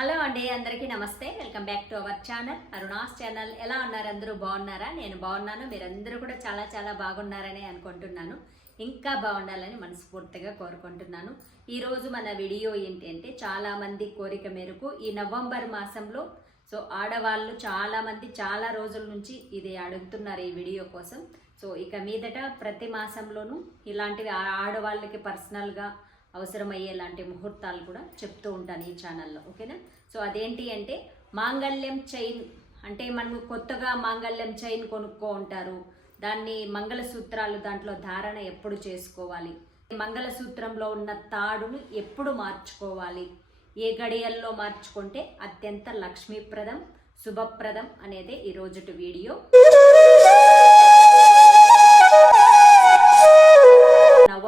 Hello అండి అందరికీ నమస్తే. Welcome back to our channel. Aruna's channel. ఎలా ఉన్నారు? అందరూ బాగున్నారా? నేను బాగున్నాను. మీరందరూ కూడా చాలా చాలా బాగున్నారని అనుకుంటున్నాను. ఇంకా బాగుండాలని మనస్ఫూర్తిగా కోరుకుంటున్నాను. ఈరోజు మన వీడియో ఏంటంటే చాలామంది కోరిక మేరకు ఈ నవంబర్ మాసంలో సో ఆడవాళ్ళు చాలామంది చాలా రోజుల నుంచి ఇది అడుగుతున్నారు ఈ వీడియో కోసం. సో ఇక మీదట ప్రతి మాసంలోనూ ఇలాంటివి ఆడవాళ్ళకి పర్సనల్గా అవసరమయ్యేలాంటి ముహూర్తాలు కూడా చెప్తూ ఉంటాను ఈ ఛానల్లో ఓకేనా? సో అదేంటి అంటే మాంగళ్యం చైన్ అంటే మనము కొత్తగా మాంగళ్యం చైన్ కొనుక్కో ఉంటారు దాన్ని మంగళసూత్రాలు దాంట్లో ధారణ ఎప్పుడు చేసుకోవాలి? మంగళసూత్రంలో ఉన్న తాడును ఎప్పుడు మార్చుకోవాలి? ఏ గడియల్లో మార్చుకుంటే అత్యంత లక్ష్మీప్రదం శుభప్రదం అనేది ఈ రోజుటి వీడియో.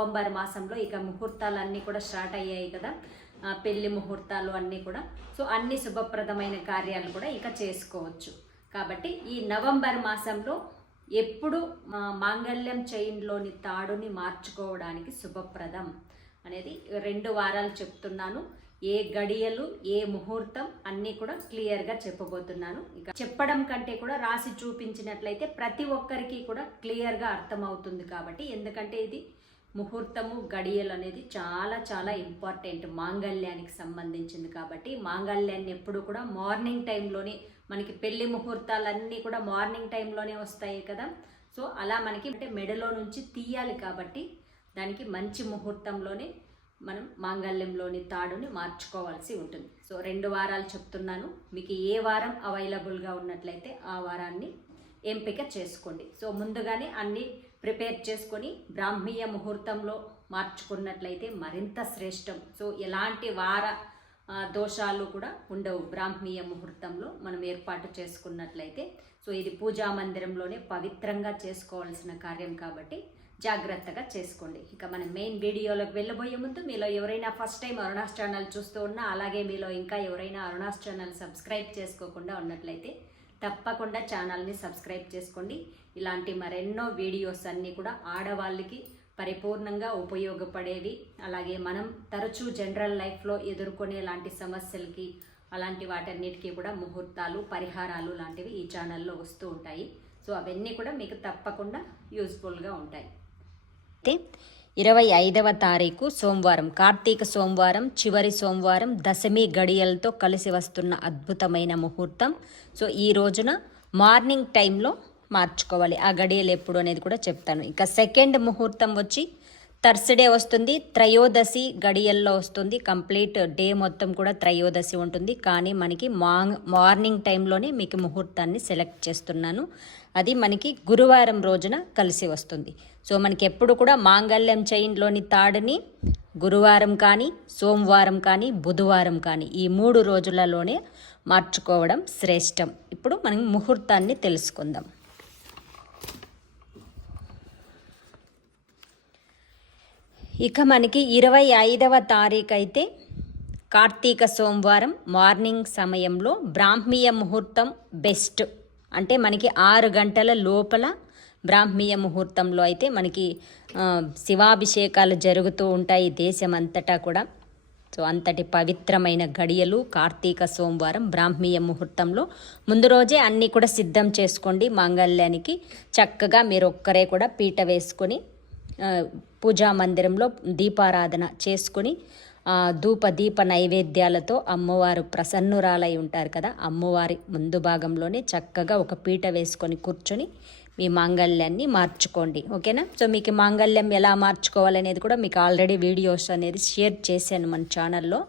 నవంబర్ మాసంలో ఇక ముహూర్తాలన్నీ కూడా స్టార్ట్ అయ్యాయి కదా. పెళ్ళి ముహూర్తాలు అన్నీ కూడా. సో అన్ని శుభప్రదమైన కార్యాలు కూడా ఇక చేసుకోవచ్చు. కాబట్టి ఈ నవంబర్ మాసంలో ఎప్పుడు మాంగళ్యం చైన్లోని తాడుని మార్చుకోవడానికి శుభప్రదం అనేది రెండు వారాలు చెప్తున్నాను. ఏ గడియలు ఏ ముహూర్తం అన్నీ కూడా క్లియర్గా చెప్పబోతున్నాను. ఇక చెప్పడం కంటే కూడా రాసి చూపించినట్లయితే ప్రతి ఒక్కరికి కూడా క్లియర్గా అర్థమవుతుంది కాబట్టి. ఎందుకంటే ఇది ముహూర్తము గడియలు అనేది చాలా చాలా ఇంపార్టెంట్ మాంగళ్యానికి సంబంధించింది కాబట్టి మాంగళ్యాన్ని ఎప్పుడు కూడా మార్నింగ్ టైంలోనే మనకి పెళ్ళి ముహూర్తాలన్నీ కూడా మార్నింగ్ టైంలోనే వస్తాయి కదా. సో అలా మనకి అంటే మెడలో నుంచి తీయాలి కాబట్టి దానికి మంచి ముహూర్తంలోనే మనం మాంగళ్యంలోని తాడుని మార్చుకోవాల్సి ఉంటుంది. సో రెండు వారాలు చెప్తున్నాను. మీకు ఏ వారం అవైలబుల్గా ఉన్నట్లయితే ఆ వారాన్ని ఎంపిక చేసుకోండి. సో ముందుగానే అన్ని ప్రిపేర్ చేసుకొని బ్రాహ్మీయ ముహూర్తంలో మార్చుకున్నట్లయితే మరింత శ్రేష్టం. సో ఎలాంటి వార దోషాలు కూడా ఉండవు బ్రాహ్మీయ ముహూర్తంలో మనం ఏర్పాటు చేసుకున్నట్లయితే. సో ఇది పూజా మందిరంలోనే పవిత్రంగా చేసుకోవాల్సిన కార్యం కాబట్టి జాగ్రత్తగా చేసుకోండి. ఇక మనం మెయిన్ వీడియోలోకి వెళ్ళబోయే ముందు మీలో ఎవరైనా ఫస్ట్ టైం అరుణాస్ ఛానల్ చూస్తూ ఉన్నా అలాగే మీలో ఇంకా ఎవరైనా అరుణాస్ ఛానల్ సబ్స్క్రైబ్ చేసుకోకుండా ఉన్నట్లయితే తప్పకుండా ఛానల్ని సబ్స్క్రైబ్ చేసుకోండి. ఇలాంటి మరెన్నో వీడియోస్ అన్నీ కూడా ఆడవాళ్ళకి పరిపూర్ణంగా ఉపయోగపడేవి. అలాగే మనం తరచూ జనరల్ లైఫ్లో ఎదుర్కొనే లాంటి సమస్యలకి అలాంటి వాటన్నిటికీ కూడా ముహూర్తాలు పరిహారాలు లాంటివి ఈ ఛానల్లో వస్తూ ఉంటాయి. సో అవన్నీ కూడా మీకు తప్పకుండా యూస్ఫుల్గా ఉంటాయి. అయితే ఇరవై ఐదవ తారీఖు సోమవారం కార్తీక సోమవారం చివరి సోమవారం దశమి గడియలతో కలిసి వస్తున్న అద్భుతమైన ముహూర్తం. సో ఈ రోజున మార్నింగ్ టైంలో మార్చుకోవాలి. ఆ గడియలు ఎప్పుడు అనేది కూడా చెప్తాను. ఇంకా సెకండ్ ముహూర్తం వచ్చి థర్స్డే వస్తుంది త్రయోదశి గడియల్లో వస్తుంది. కంప్లీట్ డే మొత్తం కూడా త్రయోదశి ఉంటుంది. కానీ మనకి మాంగ్ మార్నింగ్ టైంలోనే మీకు ముహూర్తాన్ని సెలెక్ట్ చేస్తున్నాను. అది మనకి గురువారం రోజున కలిసి వస్తుంది. సో మనకి ఎప్పుడు కూడా మాంగళ్యం చైన్లోని తాడుని గురువారం కానీ సోమవారం కానీ బుధవారం కానీ ఈ మూడు రోజులలోనే మార్చుకోవడం శ్రేష్టం. ఇప్పుడు మనం ముహూర్తాన్ని తెలుసుకుందాం. ఇక మనకి ఇరవై ఐదవ తారీఖు అయితే కార్తీక సోమవారం మార్నింగ్ సమయంలో బ్రాహ్మీయ ముహూర్తం బెస్ట్. అంటే మనకి ఆరు గంటల లోపల బ్రాహ్మీయ ముహూర్తంలో అయితే మనకి శివాభిషేకాలు జరుగుతూ ఉంటాయి దేశమంతటా కూడా. సో అంతటి పవిత్రమైన గడియలు కార్తీక సోమవారం బ్రాహ్మీయ ముహూర్తంలో. ముందు రోజే అన్నీ కూడా సిద్ధం చేసుకోండి మాంగళ్యానికి. చక్కగా మీరు ఒక్కరే కూడా పీట వేసుకొని పూజా మందిరంలో దీపారాధన చేసుకొని ధూప దీప నైవేద్యాలతో అమ్మవారు ప్రసన్నురాలై ఉంటారు కదా అమ్మవారి ముందు భాగంలోనే చక్కగా ఒక పీట వేసుకొని కూర్చొని మీ మాంగళ్యాన్ని మార్చుకోండి. ఓకేనా? సో మీకు మాంగళ్యం ఎలా మార్చుకోవాలనేది కూడా మీకు ఆల్రెడీ వీడియోస్ అనేది షేర్ చేశాను మన ఛానల్లో.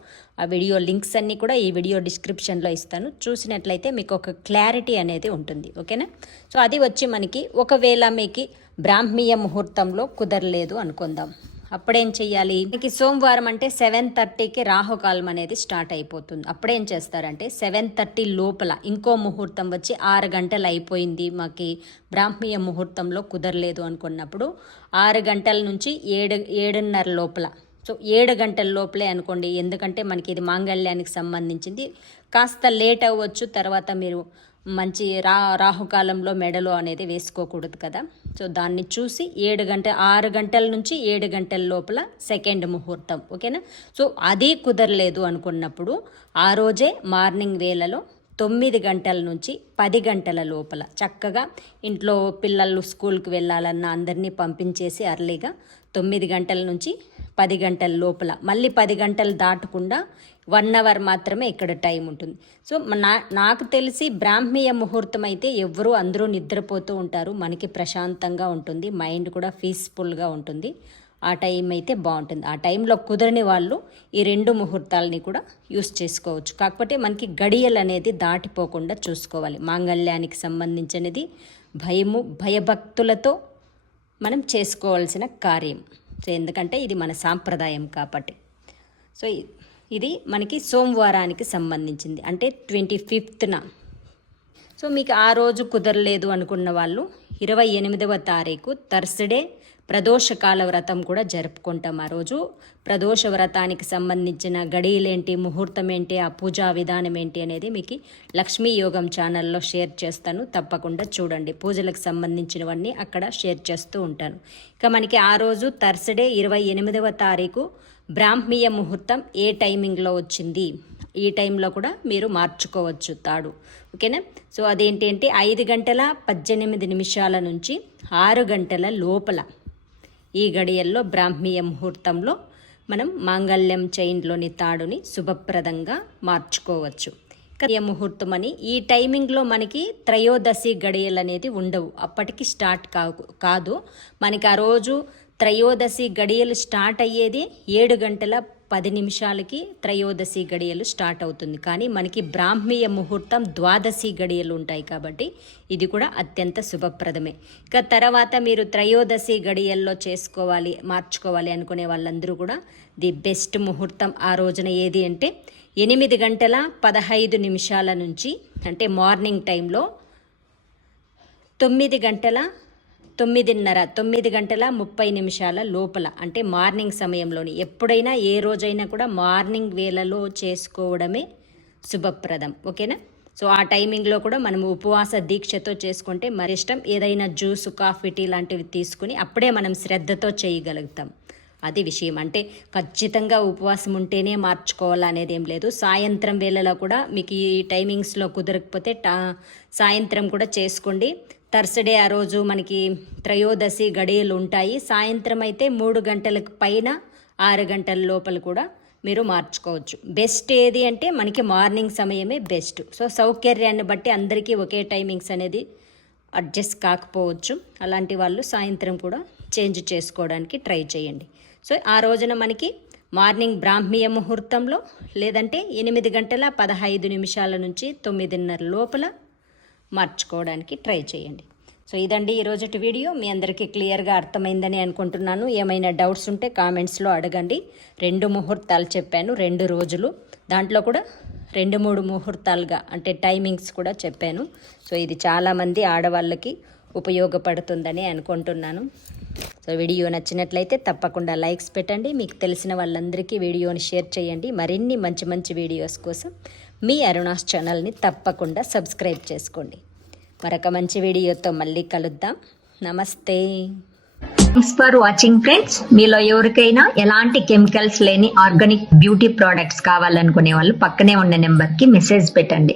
ఆ వీడియో లింక్స్ అన్నీ కూడా ఈ వీడియో డిస్క్రిప్షన్లో ఇస్తాను. చూసినట్లయితే మీకు ఒక క్లారిటీ అనేది ఉంటుంది. ఓకేనా? సో అది వచ్చి మనకి ఒకవేళ మీకు బ్రాహ్మీయ ముహూర్తంలో కుదరలేదు అనుకుందాం. అప్పుడేం చెయ్యాలి? మనకి సోమవారం అంటే సెవెన్ థర్టీకి రాహుకాలం అనేది స్టార్ట్ అయిపోతుంది. అప్పుడేం చేస్తారంటే సెవెన్ థర్టీ లోపల ఇంకో ముహూర్తం వచ్చి ఆరు గంటలు అయిపోయింది మాకి బ్రాహ్మీయ ముహూర్తంలో కుదరలేదు అనుకున్నప్పుడు ఆరు గంటల నుంచి ఏడు ఏడున్నర లోపల. సో ఏడు గంటల లోపలే అనుకోండి. ఎందుకంటే మనకి ఇది మాంగళ్యానికి సంబంధించింది. కాస్త లేట్ అవ్వచ్చు. తర్వాత మీరు మంచి రా రాహుకాలంలో మెడలు అనేది వేసుకోకూడదు కదా. సో దాన్ని చూసి ఏడు గంట ఆరు గంటల నుంచి ఏడు గంటల లోపల సెకండ్ ముహూర్తం ఓకేనా? సో అది కుదరలేదు అనుకున్నప్పుడు ఆ రోజే మార్నింగ్ వేళలో తొమ్మిది గంటల నుంచి పది గంటల లోపల చక్కగా ఇంట్లో పిల్లలు స్కూల్కి వెళ్ళాలన్న అందరినీ పంపించేసి అర్లీగా తొమ్మిది గంటల నుంచి పది గంటల లోపల మళ్ళీ పది గంటలు దాటకుండా వన్ అవర్ మాత్రమే ఇక్కడ టైం ఉంటుంది. సో నా నాకు తెలిసి బ్రాహ్మీయ ముహూర్తం అయితే ఎవరు అందరూ నిద్రపోతూ ఉంటారు. మనకి ప్రశాంతంగా ఉంటుంది. మైండ్ కూడా పీస్ఫుల్గా ఉంటుంది. ఆ టైం అయితే బాగుంటుంది. ఆ టైంలో కుదరని వాళ్ళు ఈ రెండు ముహూర్తాలని కూడా యూస్ చేసుకోవచ్చు. కాకపోతే మనకి గడియలు అనేది దాటిపోకుండా చూసుకోవాలి. మాంగళ్యానికి సంబంధించినది భయము భయభక్తులతో మనం చేసుకోవాల్సిన కార్యం. సో ఎందుకంటే ఇది మన సాంప్రదాయం కాబట్టి. సో ఇది మనకి సోమవారానికి సంబంధించింది. అంటే ట్వంటీ ఫిఫ్త్న. సో మీకు ఆ రోజు కుదరలేదు అనుకున్న వాళ్ళు ఇరవై ఎనిమిదవ తారీఖు థర్స్డే ప్రదోషకాల వ్రతం కూడా జరుపుకుంటాం ఆ రోజు. ప్రదోష వ్రతానికి సంబంధించిన గడియలేంటి ముహూర్తం ఏంటి ఆ పూజా విధానం ఏంటి అనేది మీకు లక్ష్మీ యోగం ఛానల్లో షేర్ చేస్తాను. తప్పకుండా చూడండి. పూజలకు సంబంధించినవన్నీ అక్కడ షేర్ చేస్తూ ఉంటాను. ఇక మనకి ఆ రోజు థర్స్డే ఇరవై ఎనిమిదవ తారీఖు బ్రాహ్మీయ ముహూర్తం ఏ టైమింగ్లో వచ్చింది? ఈ టైంలో కూడా మీరు మార్చుకోవచ్చు తాడు. ఓకేనా? సో అదేంటి అంటే ఐదు గంటల పద్దెనిమిది నిమిషాల నుంచి ఆరు గంటల లోపల ఈ గడియల్లో బ్రాహ్మీయ ముహూర్తంలో మనం మాంగళ్యం చైన్లోని తాడుని శుభప్రదంగా మార్చుకోవచ్చు. ముహూర్తం అని ఈ టైమింగ్లో మనకి త్రయోదశి గడియలు అనేది ఉండవు. అప్పటికి స్టార్ట్ కాదు కాదు. మనకి ఆ రోజు త్రయోదశి గడియలు స్టార్ట్ అయ్యేది ఏడు గంటల పది నిమిషాలకి త్రయోదశి గడియలు స్టార్ట్ అవుతుంది. కానీ మనకి బ్రాహ్మీయ ముహూర్తం ద్వాదశి గడియలు ఉంటాయి కాబట్టి ఇది కూడా అత్యంత శుభప్రదమే. ఇక తర్వాత మీరు త్రయోదశి గడియల్లో చేసుకోవాలి మార్చుకోవాలి అనుకునే వాళ్ళందరూ కూడా ది బెస్ట్ ముహూర్తం ఆ రోజున ఏది అంటే ఎనిమిది గంటల పదహైదు నిమిషాల నుంచి అంటే మార్నింగ్ టైంలో తొమ్మిది గంటల తొమ్మిదిన్నర తొమ్మిది గంటల ముప్పై నిమిషాల లోపల అంటే మార్నింగ్ సమయంలోని ఎప్పుడైనా ఏ రోజైనా కూడా మార్నింగ్ వేళలో చేసుకోవడమే శుభప్రదం. ఓకేనా? సో ఆ టైమింగ్లో కూడా మనం ఉపవాస దీక్షతో చేసుకుంటే మరి ఇష్టం. ఏదైనా జ్యూస్ కాఫీ టీ లాంటివి తీసుకుని అప్పుడే మనం శ్రద్ధతో చేయగలుగుతాం. అది విషయం. అంటే ఖచ్చితంగా ఉపవాసం ఉంటేనే మార్చుకోవాలనేది ఏం లేదు. సాయంత్రం వేళలో కూడా మీకు ఈ టైమింగ్స్లో కుదరకపోతే టా సాయంత్రం కూడా చేసుకోండి. థర్స్డే ఆ రోజు మనకి త్రయోదశి గడియలు ఉంటాయి. సాయంత్రం అయితే మూడు గంటలకు పైన ఆరు గంటల లోపల కూడా మీరు మార్చుకోవచ్చు. బెస్ట్ ఏది అంటే మనకి మార్నింగ్ సమయమే బెస్ట్. సో సౌకర్యాన్ని బట్టి అందరికీ ఒకే టైమింగ్స్ అనేది అడ్జస్ట్ కాకపోవచ్చు. అలాంటి వాళ్ళు సాయంత్రం కూడా చేంజ్ చేసుకోవడానికి ట్రై చేయండి. సో ఆ రోజున మనకి మార్నింగ్ బ్రాహ్మీయ ముహూర్తంలో లేదంటే ఎనిమిది గంటల పదహైదు నిమిషాల నుంచి తొమ్మిదిన్నర లోపల మార్చుకోవడానికి ట్రై చేయండి. సో ఇదండి ఈరోజుటి వీడియో. మీ అందరికీ క్లియర్గా అర్థమైందని అనుకుంటున్నాను. ఏమైనా డౌట్స్ ఉంటే కామెంట్స్లో అడగండి. రెండు ముహూర్తాలు చెప్పాను రెండు రోజులు. దాంట్లో కూడా రెండు మూడు ముహూర్తాలుగా అంటే టైమింగ్స్ కూడా చెప్పాను. సో ఇది చాలామంది ఆడవాళ్ళకి ఉపయోగపడుతుందని అనుకుంటున్నాను. సో వీడియో నచ్చినట్లయితే తప్పకుండా లైక్స్ పెట్టండి. మీకు తెలిసిన వాళ్ళందరికీ వీడియోని షేర్ చేయండి. మరిన్ని మంచి మంచి వీడియోస్ కోసం మీ అరుణాస్ ఛానల్ని తప్పకుండా సబ్స్క్రైబ్ చేసుకోండి. మరొక మంచి వీడియోతో మళ్ళీ కలుద్దాం. నమస్తే. థ్యాంక్స్ ఫర్ వాచింగ్ ఫ్రెండ్స్ మీలో ఎవరికైనా ఎలాంటి కెమికల్స్ లేని ఆర్గానిక్ బ్యూటీ ప్రోడక్ట్స్ కావాలనుకునే వాళ్ళు పక్కనే ఉన్న నెంబర్కి మెసేజ్ పెట్టండి.